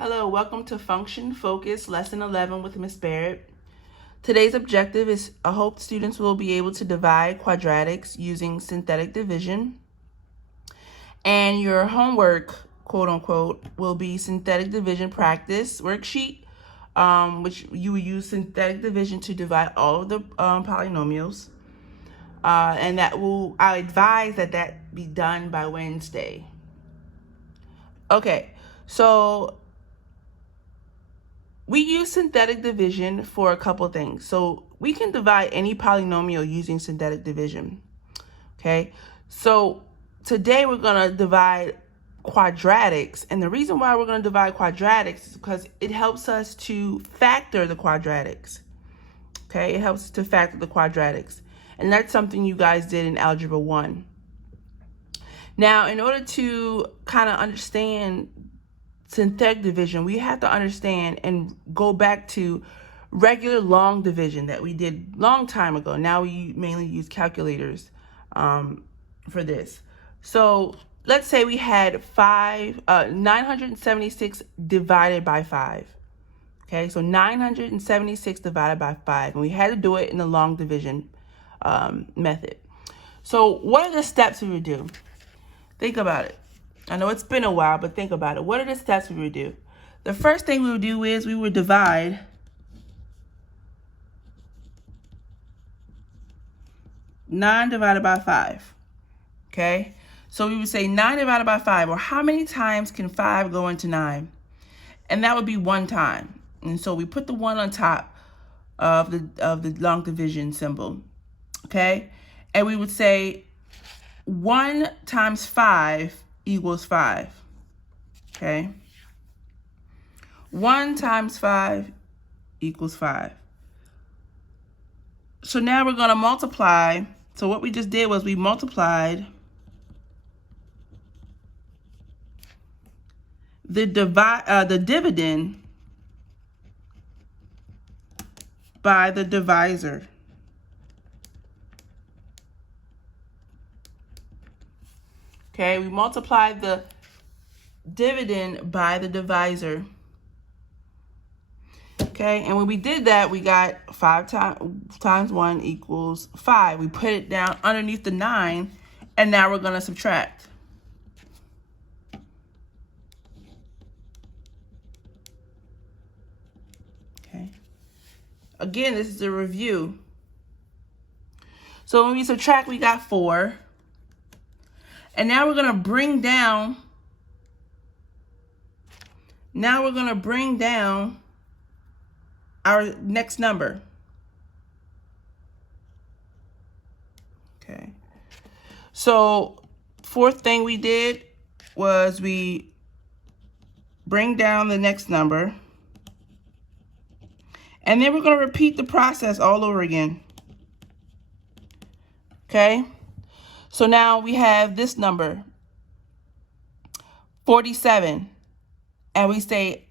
Hello, welcome to Function Focus Lesson 11 with Ms. Barrett. Today's objective is I hope students will be able to divide quadratics using synthetic division. And your homework, quote unquote, will be synthetic division practice worksheet, which you will use synthetic division to divide all of the polynomials. And I advise that be done by Wednesday. Okay, so we use synthetic division for a couple things. So we can divide any polynomial using synthetic division. Okay, so today we're going to divide quadratics. And the reason why we're going to divide quadratics is because it helps us to factor the quadratics. Okay, it helps to factor the quadratics. And that's something you guys did in Algebra 1. Now, in order to kind of understand synthetic division, we have to understand and go back to regular long division that we did long time ago. Now we mainly use calculators for this. So let's say we had 976 divided by 5. Okay, so 976 divided by 5, and we had to do it in the long division method. So what are the steps we would do? Think about it. I know it's been a while, but think about it. What are the steps we would do? The first thing we would do is we would divide 9 divided by 5. Okay? So we would say 9 divided by 5, or how many times can 5 go into 9? And that would be 1 time. And so we put the 1 on top of the long division symbol. Okay? And we would say 1 times 5 equals 5. Okay? 1 times 5 equals 5. So now we're going to multiply. So what we just did was we multiplied the dividend by the divisor. Okay, we multiplied the dividend by the divisor. Okay, and when we did that, we got 5 times 1 equals 5. We put it down underneath the 9, and now we're going to subtract. Okay. Again, this is a review. So when we subtract, we got 4. And now we're going to bring down, our next number. Okay. So fourth thing we did was we bring down the next number. And then we're going to repeat the process all over again. Okay. So now we have this number, 47, and we say,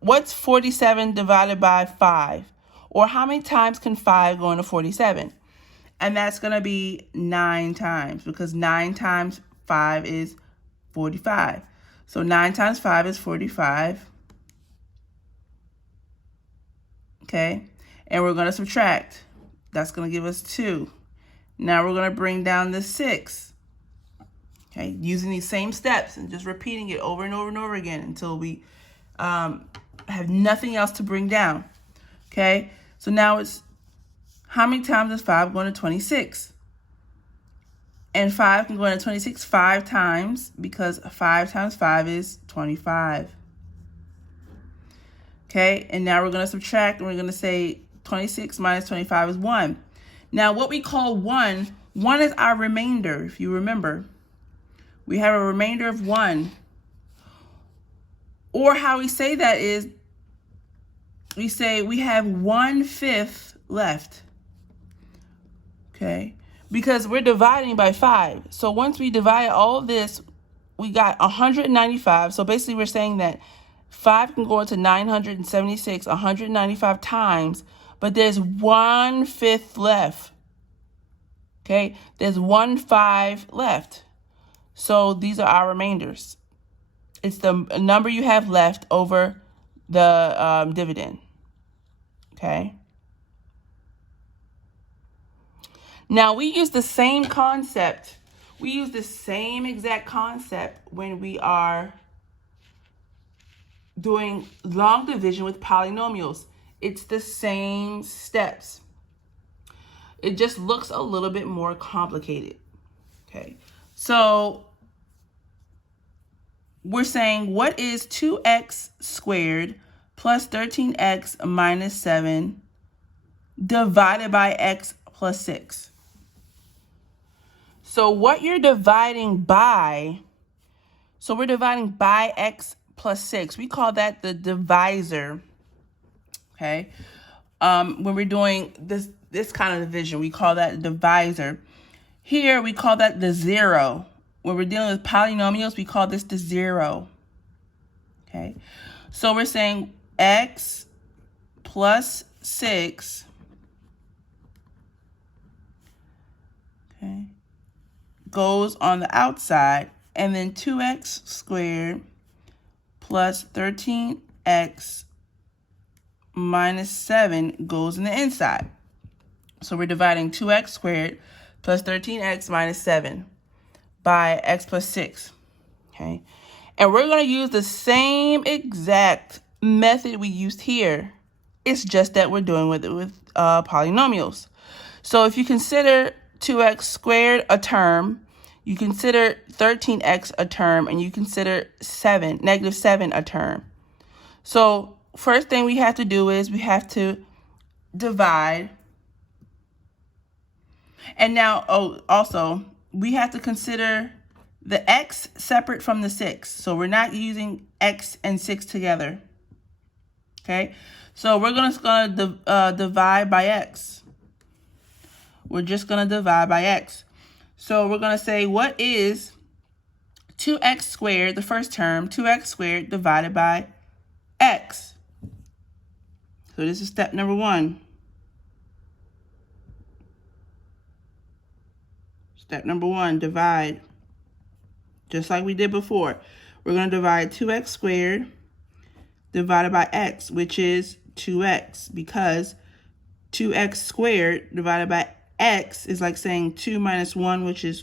what's 47 divided by 5? Or how many times can 5 go into 47? And that's going to be 9 times, because 9 times 5 is 45. So 9 times 5 is 45. Okay, and we're going to subtract. That's going to give us 2. Now we're going to bring down the 6, okay, using these same steps and just repeating it over and over and over again until we have nothing else to bring down, okay? So now it's, how many times is 5 going to 26? And 5 can go into 26 5 times, because 5 times 5 is 25. Okay, and now we're going to subtract, and we're going to say 26 minus 25 is 1. Now, what we call 1 is our remainder, if you remember. We have a remainder of 1. Or how we say that is, we say we have 1/5 left. Okay? Because we're dividing by 5. So once we divide all of this, we got 195. So basically we're saying that 5 can go into 976 195 times, but there's 1/5 left. Okay, there's 1/5 left. So these are our remainders. It's the number you have left over the dividend. Okay. Now we use the same concept. We use the same exact concept when we are doing long division with polynomials. It's the same steps. It just looks a little bit more complicated. Okay. So we're saying, what is 2x squared plus 13x minus 7 divided by x plus 6? So what you're dividing by, so we're dividing by x plus 6. We call that the divisor, okay? When we're doing this kind of division, we call that the divisor. Here, we call that the zero. When we're dealing with polynomials, we call this the zero, okay? So we're saying x plus 6, okay, goes on the outside, and then 2x squared plus 13x minus 7 goes in the inside. So we're dividing 2x squared plus 13x minus 7 by x plus 6, okay? And we're going to use the same exact method we used here. It's just that we're doing with polynomials. So if you consider 2x squared a term, you consider 13x a term, and you consider negative 7 a term. So first thing we have to do is we have to divide. And now, also, we have to consider the x separate from the 6. So we're not using x and 6 together. Okay? So we're gonna divide by x. We're just going to divide by x. So we're going to say, what is 2x squared, the first term, 2x squared divided by x? So this is step number 1. Step number 1, divide. Just like we did before. We're going to divide 2x squared divided by x, which is 2x, because 2x squared divided by x is like saying 2 minus 1, which is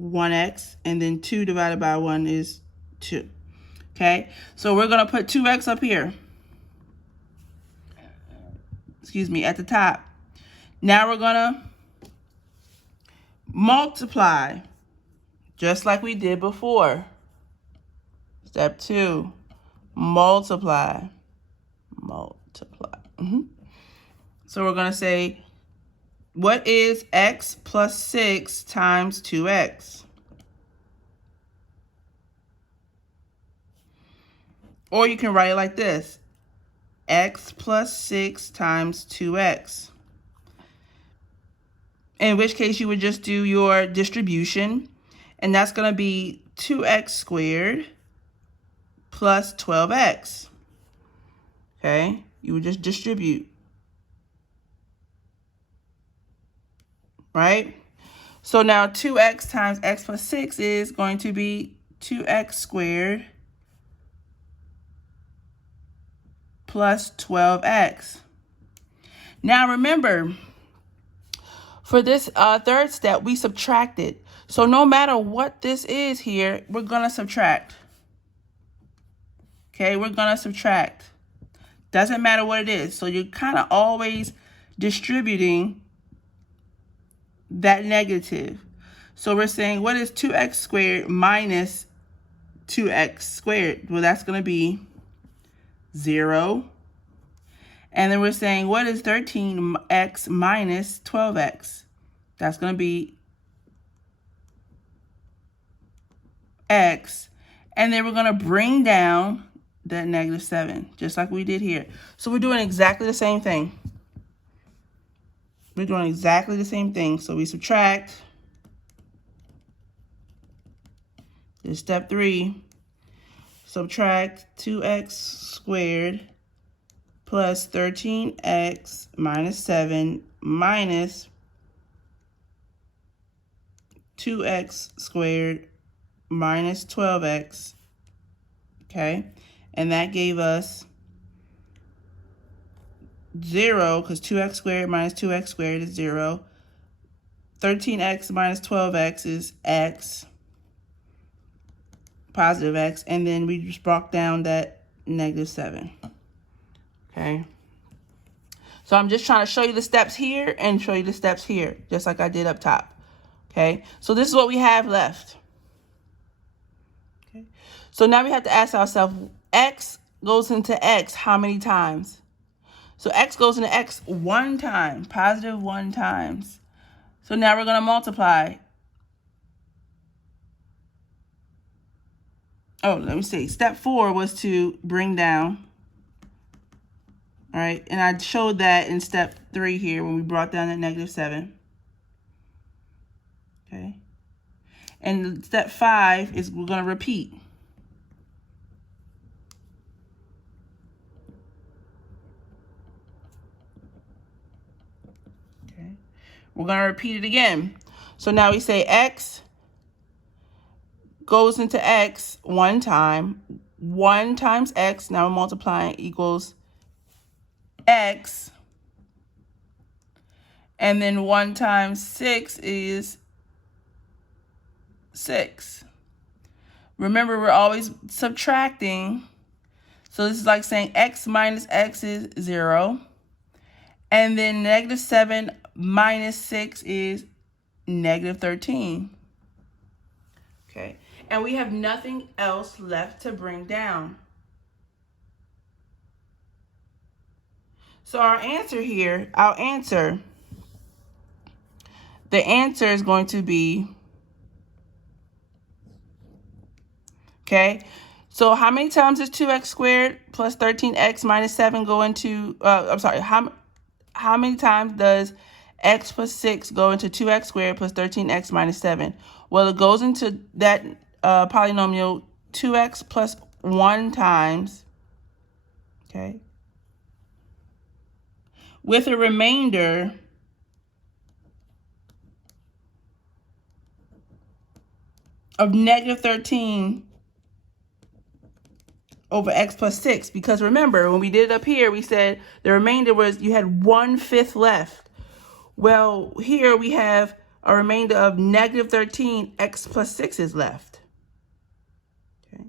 1x, and then 2 divided by 1 is 2. Okay, so we're going to put 2x up here. Excuse me, at the top. Now we're going to multiply, just like we did before. Step 2, multiply. Multiply. So we're going to say, what is x plus 6 times 2x? Or you can write it like this, x plus 6 times 2x. In which case you would just do your distribution, and that's going to be 2x squared plus 12x. Okay, you would just distribute. Right? So now 2x times x plus 6 is going to be 2x squared plus 12x. Now remember, for this third step, we subtracted. So no matter what this is here, we're going to subtract. Okay, we're going to subtract. Doesn't matter what it is. So you're kind of always distributing that negative. So we're saying, what is 2x squared minus 2x squared? Well, that's going to be 0. And then we're saying, what is 13x minus 12x? That's going to be x. And then we're going to bring down that negative 7, just like we did here. So we're doing exactly the same thing. We're doing exactly the same thing. So we subtract. This is step 3. Subtract 2x squared plus 13x minus 7 minus 2x squared minus 12x okay? And that gave us 0, because 2x squared minus 2x squared is 0. 13x minus 12x is x, positive x, and then we just brought down that -7, okay? So I'm just trying to show you the steps here and show you the steps here, just like I did up top, okay? So this is what we have left, okay? So now we have to ask ourselves, x goes into x how many times? So x goes into x 1 time, positive 1 times. So now we're going to multiply. Oh, let me see. Step 4 was to bring down. All right, and I showed that in step 3 here when we brought down that -7. Okay. And step 5 is we're going to repeat. Okay. We're going to repeat it again. So now we say x goes into x 1 time. 1 times x, now we're multiplying, equals x. And then 1 times 6 is 6. Remember, we're always subtracting. So this is like saying x minus x is 0. And then -7 minus 6 is -13. Okay. And we have nothing else left to bring down. So our answer here, the answer is going to be, okay, so how many times does 2x squared plus 13x minus 7 go into, how many times does x plus 6 go into 2x squared plus 13x minus 7? Well, it goes into that polynomial 2x plus 1 times, okay, with a remainder of -13 over x plus 6. Because remember, when we did it up here, we said the remainder was, you had 1/5 left. Well, here we have a remainder of -13, x plus 6 is left. Okay.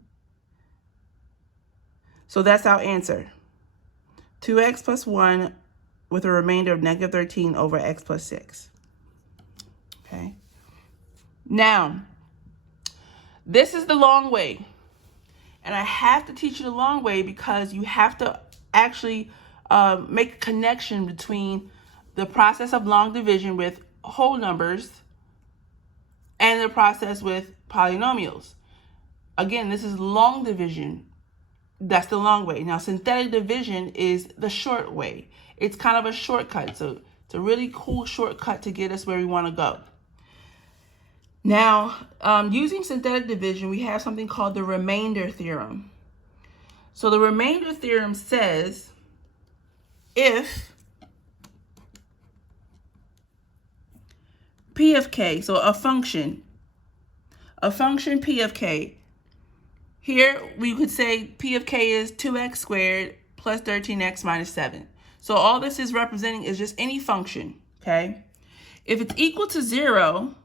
So that's our answer. 2x plus 1 with a remainder of -13 over x plus 6. Okay. Now, this is the long way. And I have to teach you the long way because you have to actually make a connection between the process of long division with whole numbers and the process with polynomials. Again, this is long division. That's the long way. Now, synthetic division is the short way. It's kind of a shortcut. So it's a really cool shortcut to get us where we want to go. Now, using synthetic division, we have something called the remainder theorem. So the remainder theorem says if P of k, so a function P of k, here we could say P of k is 2x squared plus 13x minus 7. So all this is representing is just any function, okay? If it's equal to 0,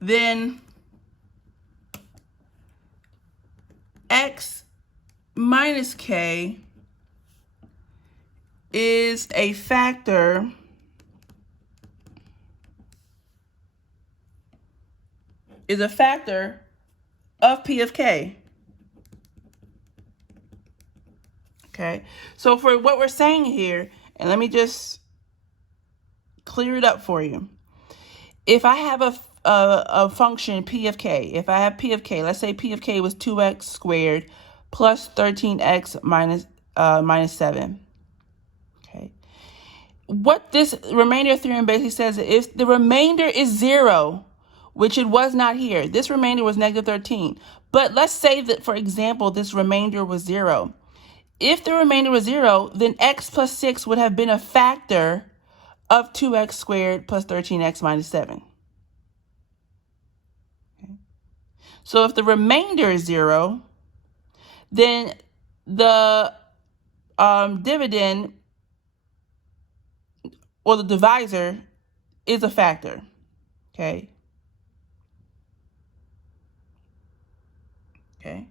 then x minus k is a factor of P of k. Okay, so for what we're saying here, and let me just clear it up for you. If I have a function P of k, if I have P of k, let's say P of k was 2x squared plus 13x minus 7. Okay. What this remainder theorem basically says is if the remainder is 0, which it was not here, this remainder was -13. But let's say that, for example, this remainder was 0. If the remainder was 0, then x plus 6 would have been a factor of 2x squared plus 13x minus 7. Okay. So if the remainder is 0, then the dividend or the divisor is a factor. Okay. Okay.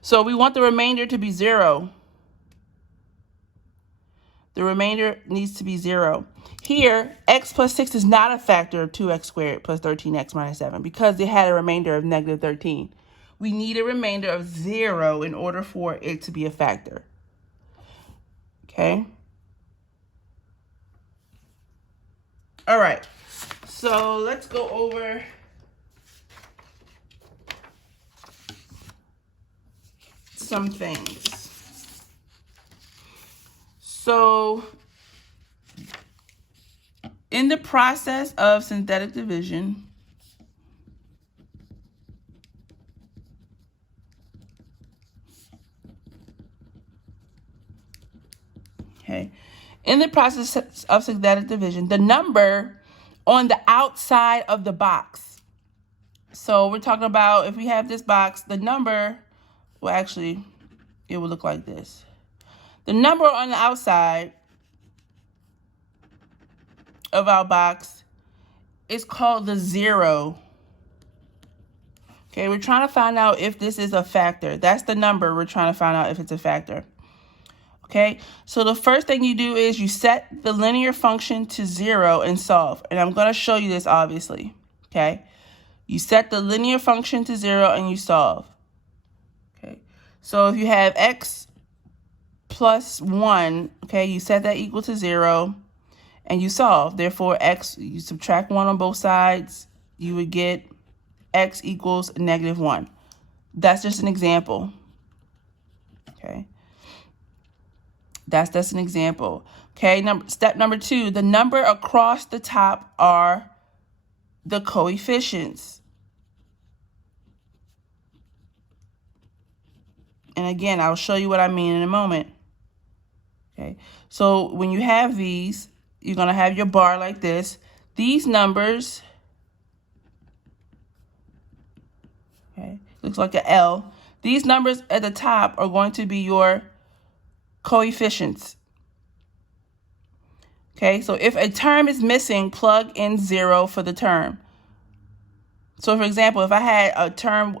So we want the remainder to be 0. The remainder needs to be 0. Here, x plus 6 is not a factor of 2x squared plus 13x minus 7 because it had a remainder of negative 13. We need a remainder of 0 in order for it to be a factor. Okay? All right. So let's go over some things. So in the process of synthetic division, in the process of synthetic division, the number on the outside of the box. So we're talking about if we have this box, the number, well, actually, it will look like this. The number on the outside of our box is called the 0. Okay, we're trying to find out if this is a factor. That's the number. We're trying to find out if it's a factor. Okay, so the first thing you do is you set the linear function to 0 and solve. And I'm going to show you this, obviously. Okay, you set the linear function to 0 and you solve. Okay, so if you have x plus 1, okay, you set that equal to 0 and you solve. Therefore, x, you subtract 1 on both sides, you would get x equals negative 1. That's just an example. Okay. That's just an example. Okay, step number 2, the number across the top are the coefficients. And again, I'll show you what I mean in a moment. Okay, so when you have these, you're going to have your bar like this. These numbers, okay, looks like an L. These numbers at the top are going to be your coefficients. Okay, so if a term is missing, plug in 0 for the term. So for example, if I had a term,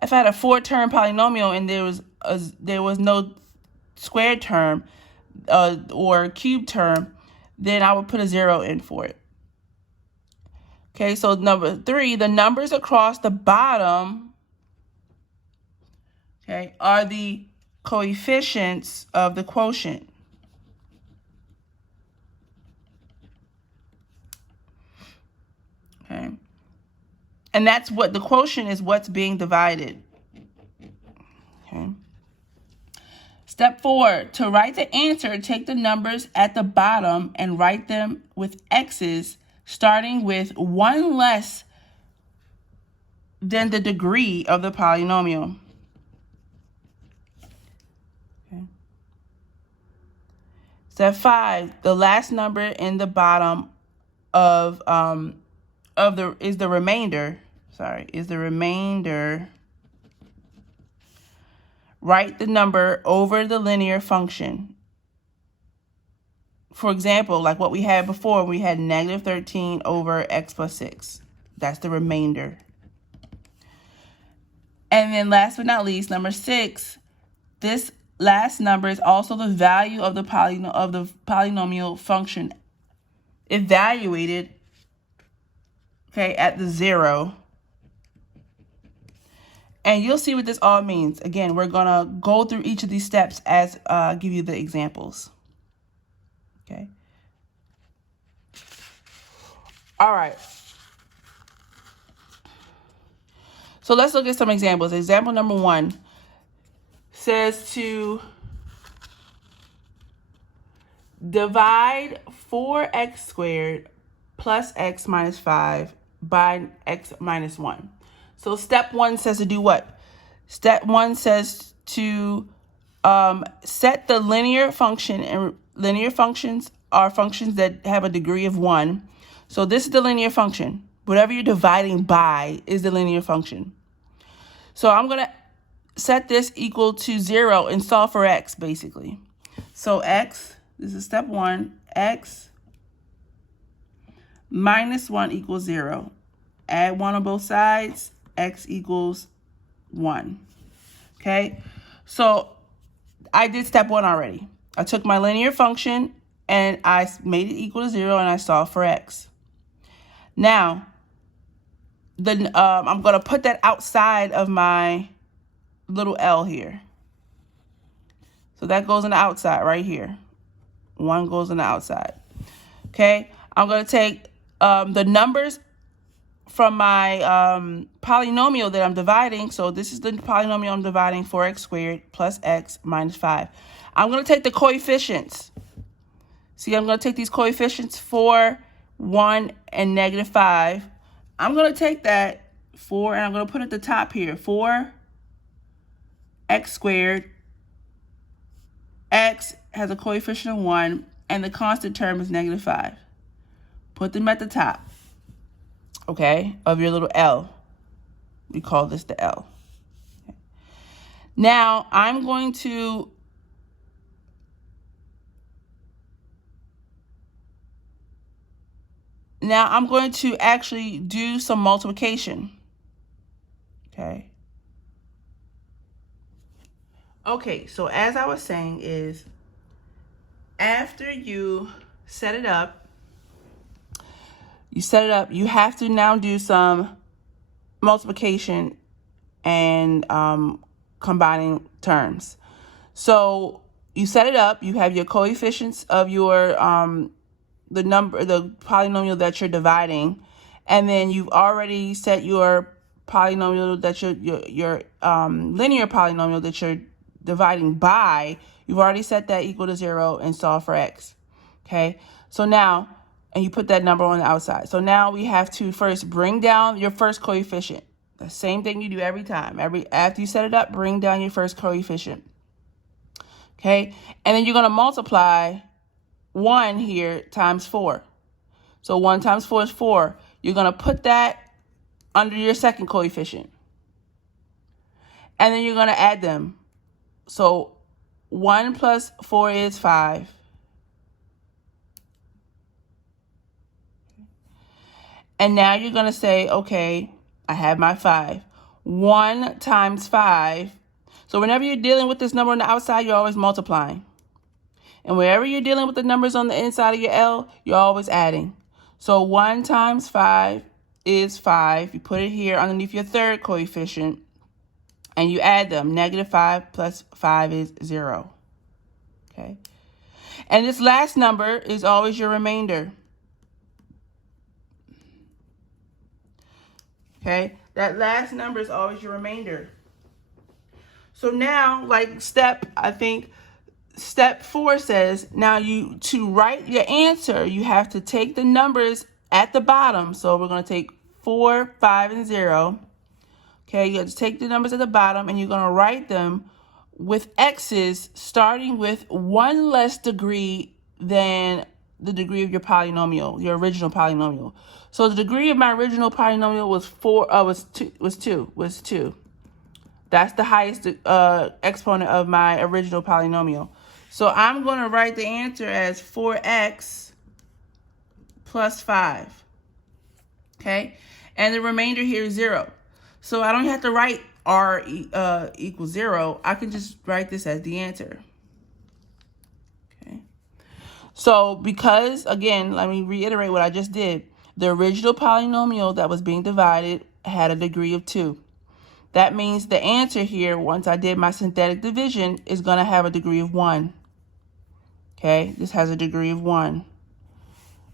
if I had a 4-term polynomial and there was no squared term or cube term, then I would put a 0 in for it. Okay, so number 3, the numbers across the bottom, okay, are the coefficients of the quotient. Okay. And that's what the quotient is, what's being divided. Okay. Step 4, to write the answer, take the numbers at the bottom and write them with x's, starting with 1 less than the degree of the polynomial. Okay. Step 5, the last number in the bottom is the remainder. Write the number over the linear function. For example, like what we had before, we had negative 13 over x plus 6. That's the remainder. And then last but not least, number 6, this last number is also the value of the polynomial function evaluated, okay, at the 0. And you'll see what this all means. Again, we're going to go through each of these steps as give you the examples. Okay. All right. So let's look at some examples. Example number 1 says to divide 4x squared plus x minus 5 by x minus 1. So step 1 says to do what? Step 1 says to set the linear function, and linear functions are functions that have a degree of 1. So this is the linear function. Whatever you're dividing by is the linear function. So I'm going to set this equal to 0 and solve for x, basically. So x, this is step 1, x minus 1 equals 0. Add 1 on both sides, x equals 1. Okay, so I did step 1 already. I took my linear function and I made it equal to 0 and I solved for x. Now, I'm going to put that outside of my little L here. So that goes on the outside right here. 1 goes on the outside. Okay, I'm going to take the numbers from my polynomial that I'm dividing. So this is the polynomial I'm dividing, 4x squared plus x minus 5. I'm going to take the coefficients. See, I'm going to take these coefficients 4, 1, and negative 5. I'm going to take that 4 and I'm going to put it at the top here. 4x squared. X has a coefficient of 1 and the constant term is negative 5. Put them at the top, okay, of your little L. We call this the L. Okay. Now I'm going to actually do some multiplication. Okay. Okay, so as I was saying is, after you set it up, you have to now do some multiplication and combining terms. So you set it up, you have your coefficients of your the polynomial that you're dividing, and then you've already set your polynomial that your linear polynomial that you're dividing by. You've already set that equal to 0 and solve for x. Okay, so now, and you put that number on the outside. So now we have to first bring down your first coefficient. The same thing you do every time. After you set it up, bring down your first coefficient. Okay, and then you're going to multiply 1 here times 4. So 1 times 4 is 4. You're going to put that under your second coefficient. And then you're going to add them. So 1 plus 4 is 5. And now you're going to say, okay, I have my 5. 1 times 5. So whenever you're dealing with this number on the outside, you're always multiplying. And wherever you're dealing with the numbers on the inside of your L, you're always adding. So 1 times 5 is 5. You put it here underneath your third coefficient, and you add them. Negative 5 plus 5 is 0. Okay. And this last number is always your remainder. Okay. That last number is always your remainder. So now, like step 4 says, now to write your answer, you have to take the numbers at the bottom. So we're going to take 4, 5, and 0. Okay, you have to take the numbers at the bottom and you're going to write them with x's starting with 1 less degree than the degree of your polynomial, your original polynomial. So the degree of my original polynomial was 2. That's the highest exponent of my original polynomial. So I'm going to write the answer as 4x plus 5. Okay, and the remainder here is 0. So I don't have to write r equals 0. I can just write this as the answer. Okay. So because, again, let me reiterate what I just did. The original polynomial that was being divided had a degree of 2. That means the answer here, once I did my synthetic division, is going to have a degree of 1. Okay, this has a degree of 1.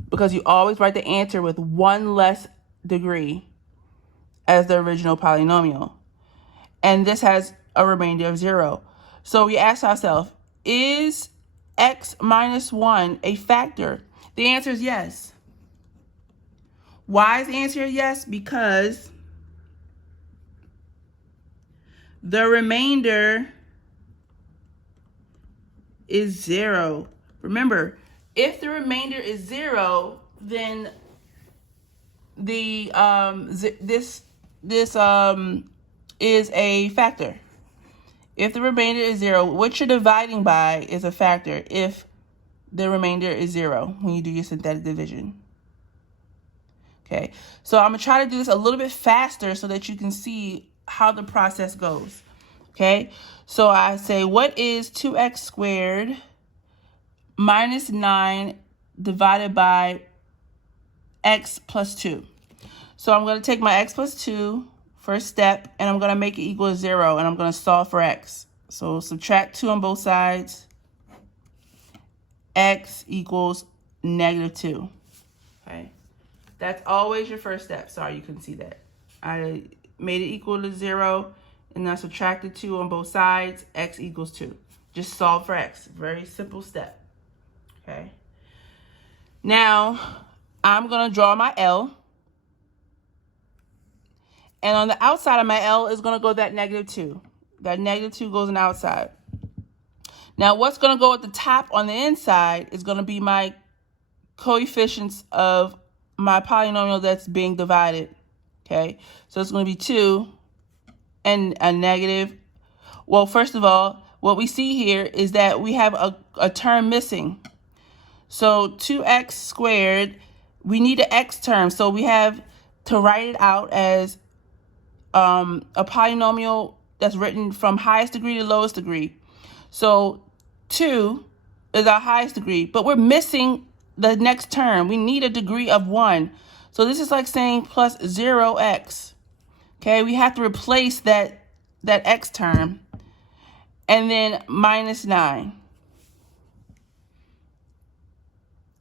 Because you always write the answer with 1 less degree as the original polynomial. And this has a remainder of 0. So we ask ourselves, is x minus 1 a factor? The answer is yes. Why is the answer yes? Because the remainder is 0. Remember, if the remainder is 0, then the is a factor. If the remainder is 0, what you're dividing by is a factor if the remainder is 0 when you do your synthetic division. Okay, so I'm going to try to do this a little bit faster so that you can see how the process goes. Okay, so I say, what is 2x squared minus 9 divided by x plus 2? So I'm going to take my x plus 2, first step, and I'm going to make it equal to 0, and I'm going to solve for x. So subtract 2 on both sides. X equals -2. Okay, that's always your first step. Sorry, you couldn't see that. I made it equal to 0, and I subtracted 2 on both sides. X equals 2. Just solve for x. Very simple step. Okay. Now, I'm going to draw my L. And on the outside of my L is going to go that -2. That -2 goes on the outside. Now, what's going to go at the top on the inside is going to be my coefficients of my polynomial that's being divided. Okay, so it's going to be 2 and a negative. Well, first of all, what we see here is that we have a term missing. So 2x squared, we need an x term. So we have to write it out as a polynomial that's written from highest degree to lowest degree. So 2 is our highest degree, but we're missing the next term. We need a degree of 1. So this is like saying plus 0x. Okay, we have to replace that x term. And then minus 9.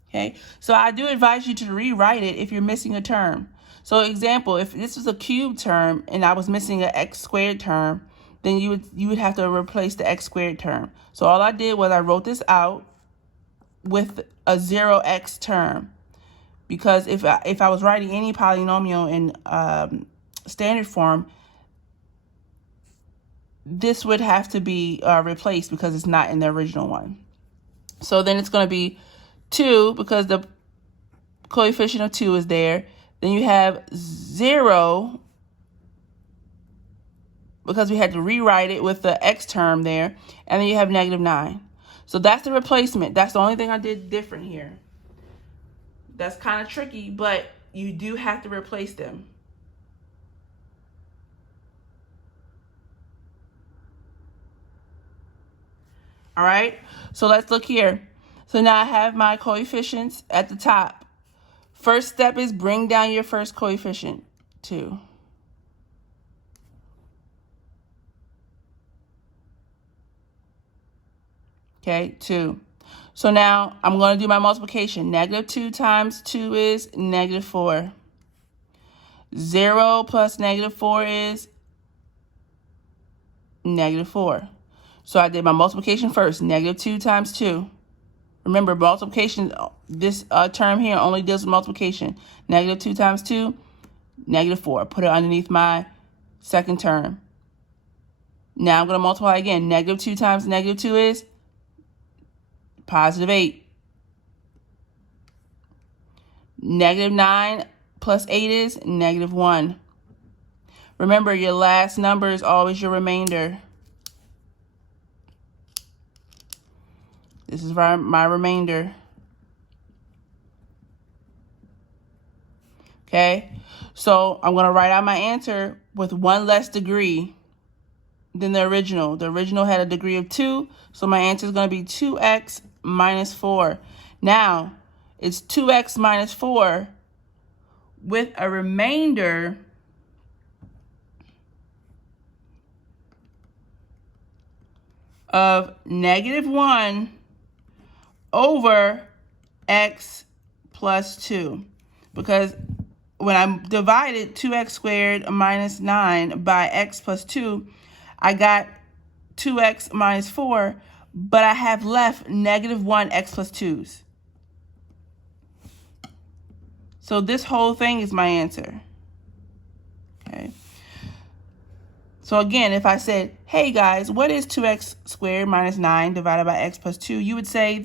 Okay, so I do advise you to rewrite it if you're missing a term. So example, if this was a cube term and I was missing an x squared term, then you would have to replace the x squared term. So all I did was I wrote this out with a 0x term, because if I was writing any polynomial in standard form, this would have to be replaced because it's not in the original one. So then it's going to be 2 because the coefficient of 2 is there. Then you have 0 because we had to rewrite it with the x term there. And then you have -9. So that's the replacement. That's the only thing I did different here. That's kind of tricky, but you do have to replace them. All right, so let's look here. So now I have my coefficients at the top. First step is bring down your first coefficient, 2. Okay, 2. So now I'm going to do my multiplication. -2 times 2 is -4. 0 plus -4 is -4. So I did my multiplication first. -2 times 2. Remember, multiplication, this term here only deals with multiplication. -2 times 2, -4. Put it underneath my second term. Now I'm going to multiply again. -2 times -2 is +8. -9 plus 8 is -1. Remember, your last number is always your remainder. This is my remainder. Okay, so I'm going to write out my answer with 1 less degree than the original. The original had a degree of 2, so my answer is going to be 2x minus 4. Now, it's 2x minus 4 with a remainder of -1 over x plus 2. Because when I divided 2x squared minus 9 by x plus 2, I got 2x minus 4, but I have left -1 x plus 2's. So this whole thing is my answer. Okay. So again, if I said, hey guys, what is 2x squared minus 9 divided by x plus 2? You would say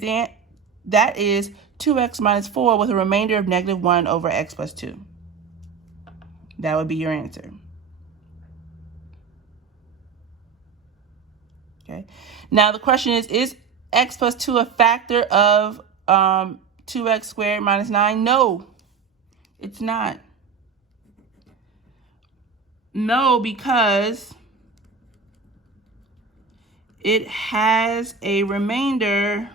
that is 2x minus 4 with a remainder of -1 over x plus 2. That would be your answer. Okay. Now the question is x plus 2 a factor of 2x squared minus 9? No, it's not. No, because it has a remainder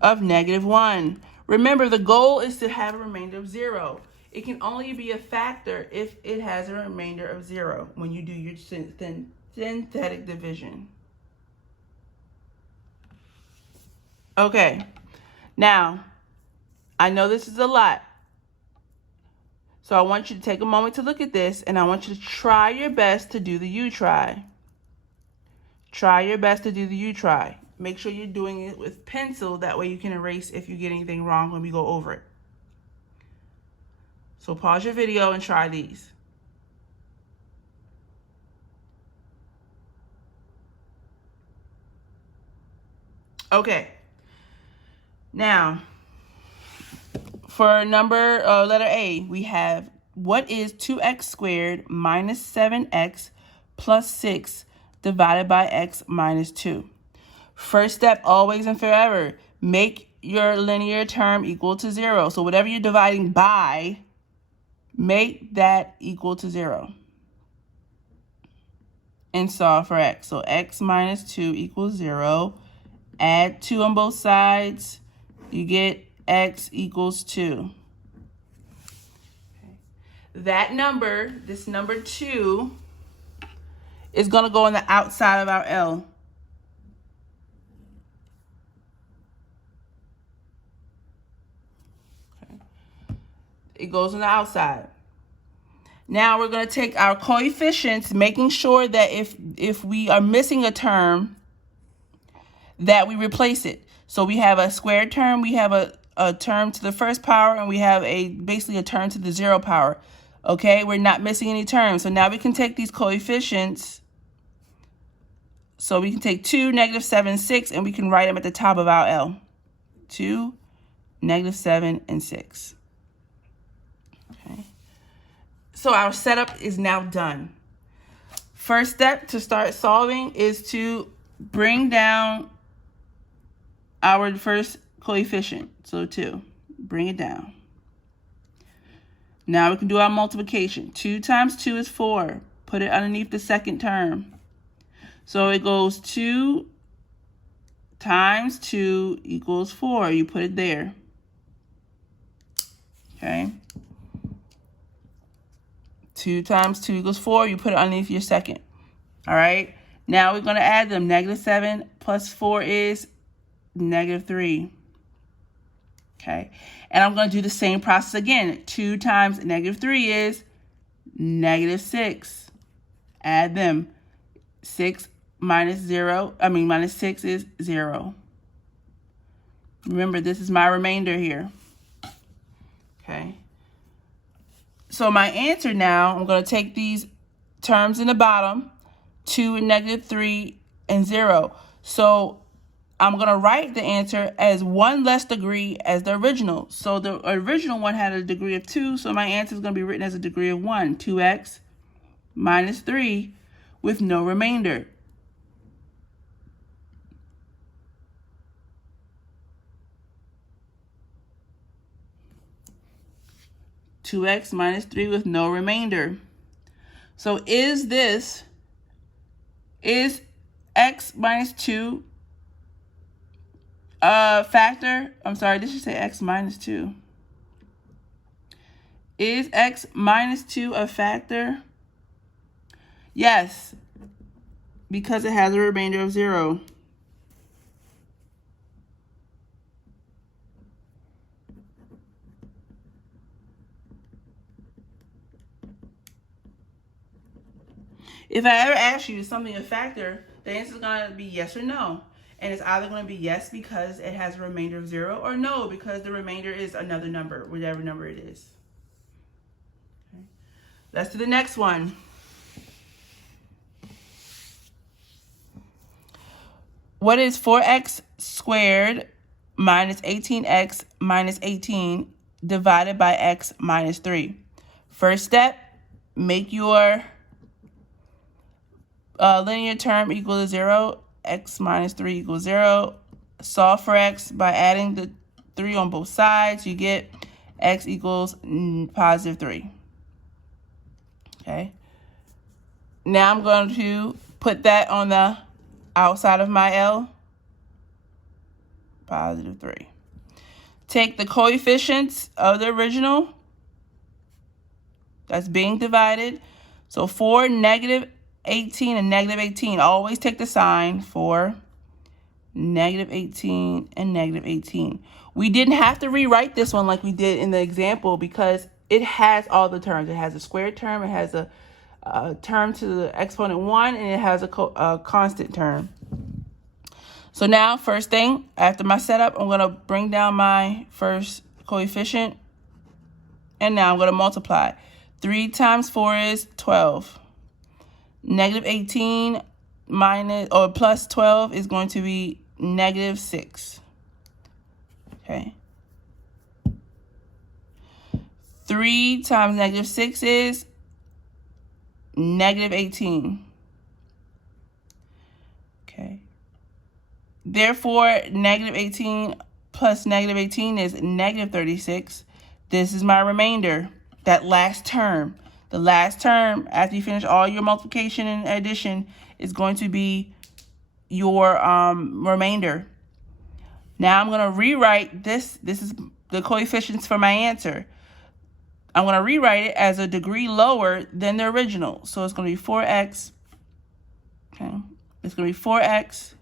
of -1. Remember, the goal is to have a remainder of 0. It can only be a factor if it has a remainder of 0 when you do your synthetic division. Okay, now, I know this is a lot. So I want you to take a moment to look at this, and I want you to try your best to do the U-try. Try your best to do the U-try. Make sure you're doing it with pencil. That way you can erase if you get anything wrong when we go over it. So pause your video and try these. Okay. Now, for letter A, we have, what is 2x squared minus 7x plus 6 divided by x minus 2? First step, always and forever, make your linear term equal to 0. So whatever you're dividing by, make that equal to 0. And solve for x. So x minus 2 equals 0. Add 2 on both sides. You get x equals 2. Okay. That number, this number 2, is going to go on the outside of our L. Okay. It goes on the outside. Now we're going to take our coefficients, making sure that if we are missing a term, that we replace it. So we have a squared term, we have a term to the first power, and we have basically a term to the 0 power. Okay, we're not missing any terms. So now we can take these coefficients. So we can take 2, -7, 6, and we can write them at the top of our L. 2, -7, and 6. Okay. So our setup is now done. First step to start solving is to bring down our first coefficient. So 2, bring it down. Now we can do our multiplication. 2 times 2 is 4. Put it underneath the second term. So it goes 2 times 2 equals 4. You put it there. Okay. 2 times 2 equals 4. You put it underneath your second. All right. Now we're going to add them. -7 plus 4 is -3. Okay. And I'm going to do the same process again. 2 times -3 is -6. Add them. 6 minus 6 is 0. Remember, this is my remainder here. Okay. So my answer now, I'm going to take these terms in the bottom, 2 and -3 and 0. So I'm going to write the answer as 1 less degree as the original. So the original one had a degree of 2, so my answer is going to be written as a degree of 1, 2x minus 3 with no remainder. (2x minus 3 with no remainder). So is x minus 2 a factor? I'm sorry, this should say x minus 2. Is x minus 2 a factor? Yes, because it has a remainder of 0. If I ever ask you, is something a factor, the answer is going to be yes or no. And it's either going to be yes because it has a remainder of 0, or no because the remainder is another number, whatever number it is. Okay. Let's do the next one. What is 4x squared minus 18x minus 18 divided by x minus 3? First step, make your linear term equal to 0. X minus 3 equals 0. Solve for x by adding the 3 on both sides. You get x equals positive 3. Okay. Now I'm going to put that on the outside of my L. Positive 3. Take the coefficients of the original that's being divided. So for negative 18 and negative 18, always take the sign for negative 18 and negative 18. We didn't have to rewrite this one like we did in the example because it has all the terms. It has a squared term, it has a term to the exponent 1, and it has a constant term. So now, first thing, after my setup, I'm going to bring down my first coefficient, and now I'm going to multiply. 3 times 4 is 12. Negative 18 minus or plus 12 is going to be negative 6. Okay. 3 times negative 6 is negative 18. Okay. Therefore, negative 18 plus negative 18 is negative 36. This is my remainder, that last term. The last term, after you finish all your multiplication and addition, is going to be your remainder. Now I'm going to rewrite this. This is the coefficients for my answer. I'm going to rewrite it as a degree lower than the original. So it's going to be 4x. Okay. It's going to be 4x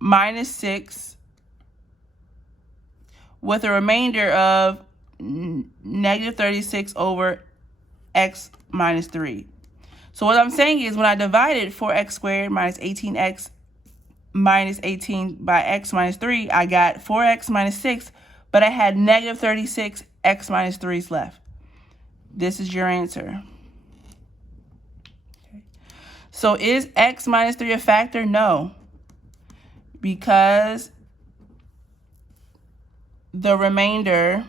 minus 6 with a remainder of negative 36 over x minus 3. So what I'm saying is when I divided 4x squared minus 18x minus 18 by x minus 3, I got 4x minus 6, but I had negative 36 x minus 3's left. This is your answer. Okay. So is x minus 3 a factor? No, because the remainder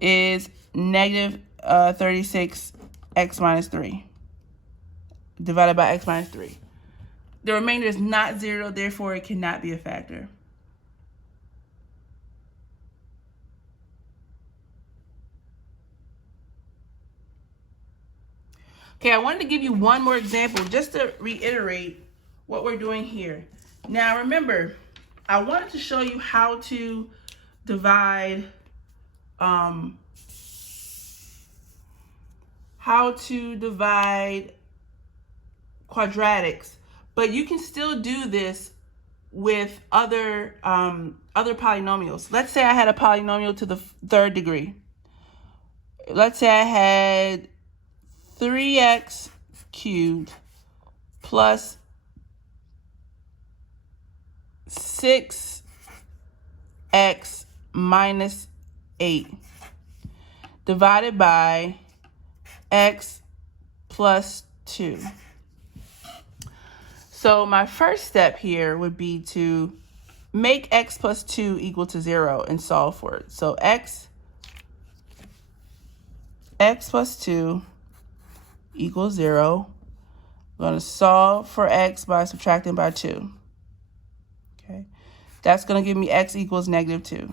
is negative 36 x minus 3 divided by x minus 3. The remainder is not 0, therefore it cannot be a factor. Okay, I wanted to give you one more example just to reiterate what we're doing here. Now remember, I wanted to show you how to divide quadratics, but you can still do this with other polynomials. Let's say I had a polynomial to the 3rd degree. Let's say I had 3x cubed plus 6x minus 8 divided by x plus 2. So my first step here would be to make x plus 2 equal to 0 and solve for it. So x plus 2 equals 0. I'm going to solve for x by subtracting by 2. Okay, that's going to give me x equals negative 2.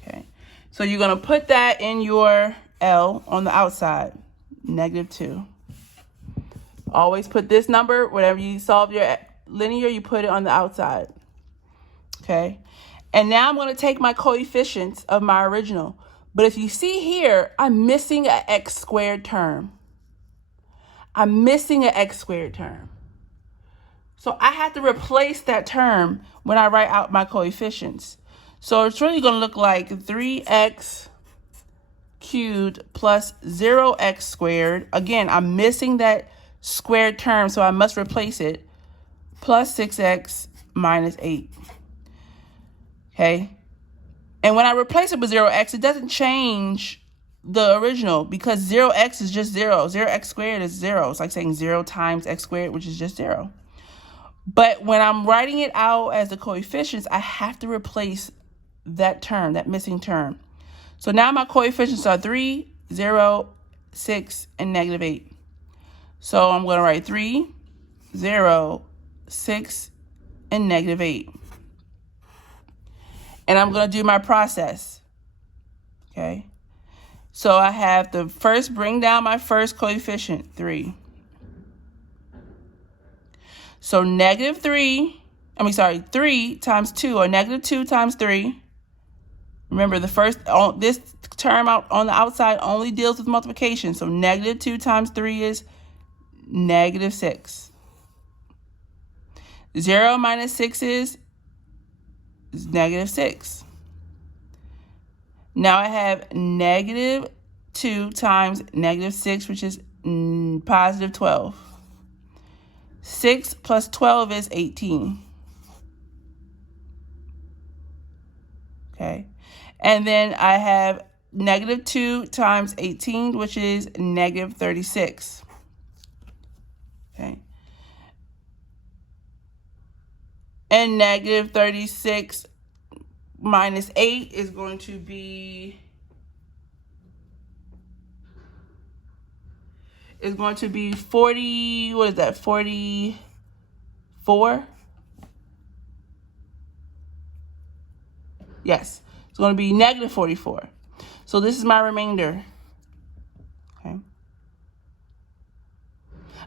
Okay, so you're going to put that in your L on the outside, negative 2. Always put this number, whenever you solve your linear, you put it on the outside. Okay, and now I'm going to take my coefficients of my original. But if you see here, I'm missing an x squared term. I'm missing an x squared term. So I have to replace that term when I write out my coefficients. So it's really going to look like 3x cubed plus 0x squared. Again, I'm missing that squared term, so I must replace it, plus 6x minus 8. Okay? And when I replace it with 0x, it doesn't change the original because 0x is just 0. 0x squared is 0. It's like saying 0 times x squared, which is just 0. But when I'm writing it out as the coefficients, I have to replace that term, that missing term. So now my coefficients are 3, 0, 6, and negative 8. So I'm going to write 3, 0, 6, and negative 8. And I'm going to do my process. Okay. So I have to first bring down my first coefficient, 3. So negative 3 times 2, or negative 2 times 3. Remember, this term out on the outside only deals with multiplication. So negative 2 times 3 is negative 6. 0 minus 6 is negative 6. Now I have negative 2 times negative 6, which is positive 12. 6 plus 12 is 18. Okay. And then I have negative 2 times 18, which is negative 36. Okay. And negative 36 minus 8 is going to be 40, what is that, 44? Yes, it's going to be negative 44. So this is my remainder. Okay.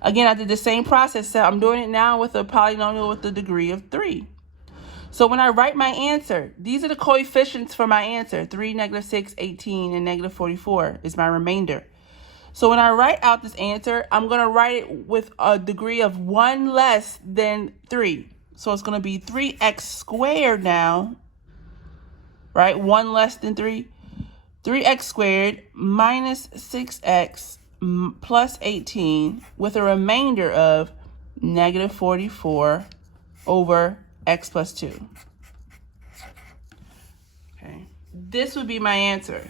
Again, I did the same process. So I'm doing it now with a polynomial with the degree of 3. So when I write my answer, these are the coefficients for my answer. 3, negative 6, 18, and negative 44 is my remainder. So when I write out this answer, I'm going to write it with a degree of 1 less than 3. So it's going to be 3x squared now, right? 1 less than 3. 3x squared minus 6x plus 18 with a remainder of negative 44 over x plus 2. Okay. This would be my answer.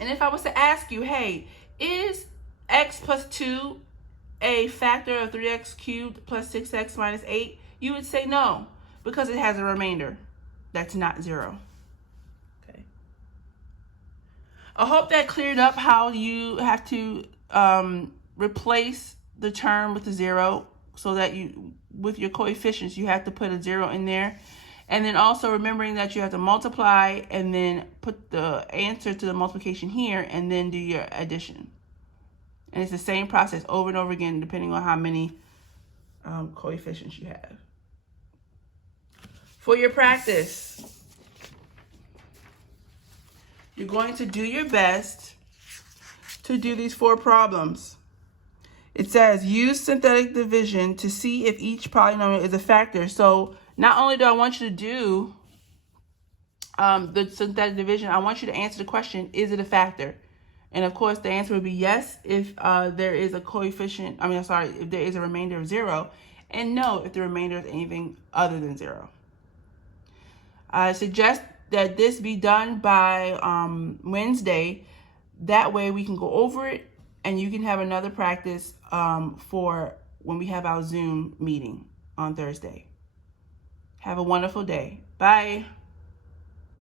And if I was to ask you, hey, is x plus 2 a factor of 3x cubed plus 6x minus 8? You would say no, because it has a remainder that's not 0. Okay. I hope that cleared up how you have to replace the term with a 0, so that with your coefficients, you have to put a 0 in there. And then also remembering that you have to multiply and then put the answer to the multiplication here and then do your addition. And it's the same process over and over again, depending on how many coefficients you have. For your practice, you're going to do your best to do these 4 problems. It says, use synthetic division to see if each polynomial is a factor. So not only do I want you to do the synthetic division, I want you to answer the question, is it a factor? And of course, the answer would be yes if there is a coefficient, if there is a remainder of 0, and no if the remainder is anything other than 0. I suggest that this be done by Wednesday. That way we can go over it and you can have another practice for when we have our Zoom meeting on Thursday. Have a wonderful day. Bye.